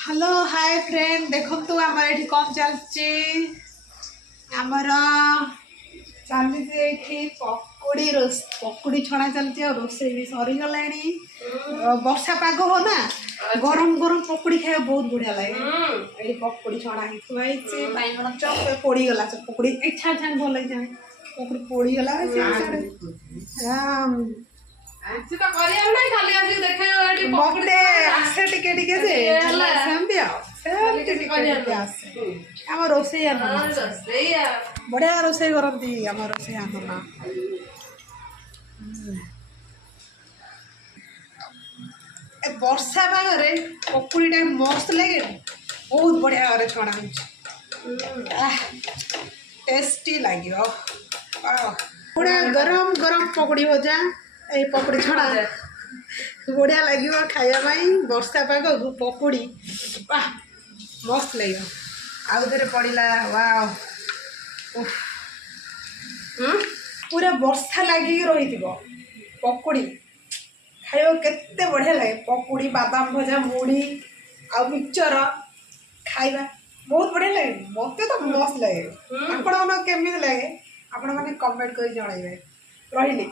Hello hi friend देखो तो आमर ये कौन चलची आमर चलती पकोड़ी पकोड़ी छणा चलती और रोसे भी सरी गला वर्षा पाग हो ना गरम गरम पकोड़ी खाया बहुत बढ़िया लगे ये पकोड़ी छणा बैगन चप पोड़ीगला पकोड़ी इच्छा छान भल लगे पकोड़ी पोड़ीगला आसे टिके टिके आम रोसे बढ़िया रोसे करती आम रोसे आना वर्षा पागे पकुड़ीटा मस्त लगे बहुत बढ़िया भाव छणा टेस्टी लगे पूरा गरम गरम पकड़ी भजा ये पकड़ी छणा बढ़िया लगे खायापाई वर्षा पाग पकड़ी वाह मस्त लगे आउे पड़ा वाह पूरा वर्षा लगे रही पकड़ी खाइबा केते बढ़िया लगे पकड़ी बादाम भजा मुड़ी आ मिक्सचर खाइबा बहुत बढ़िया लगे मत तो मस्त लगे आपण केमी लगे आपण मैंने कमेंट कर जन रही।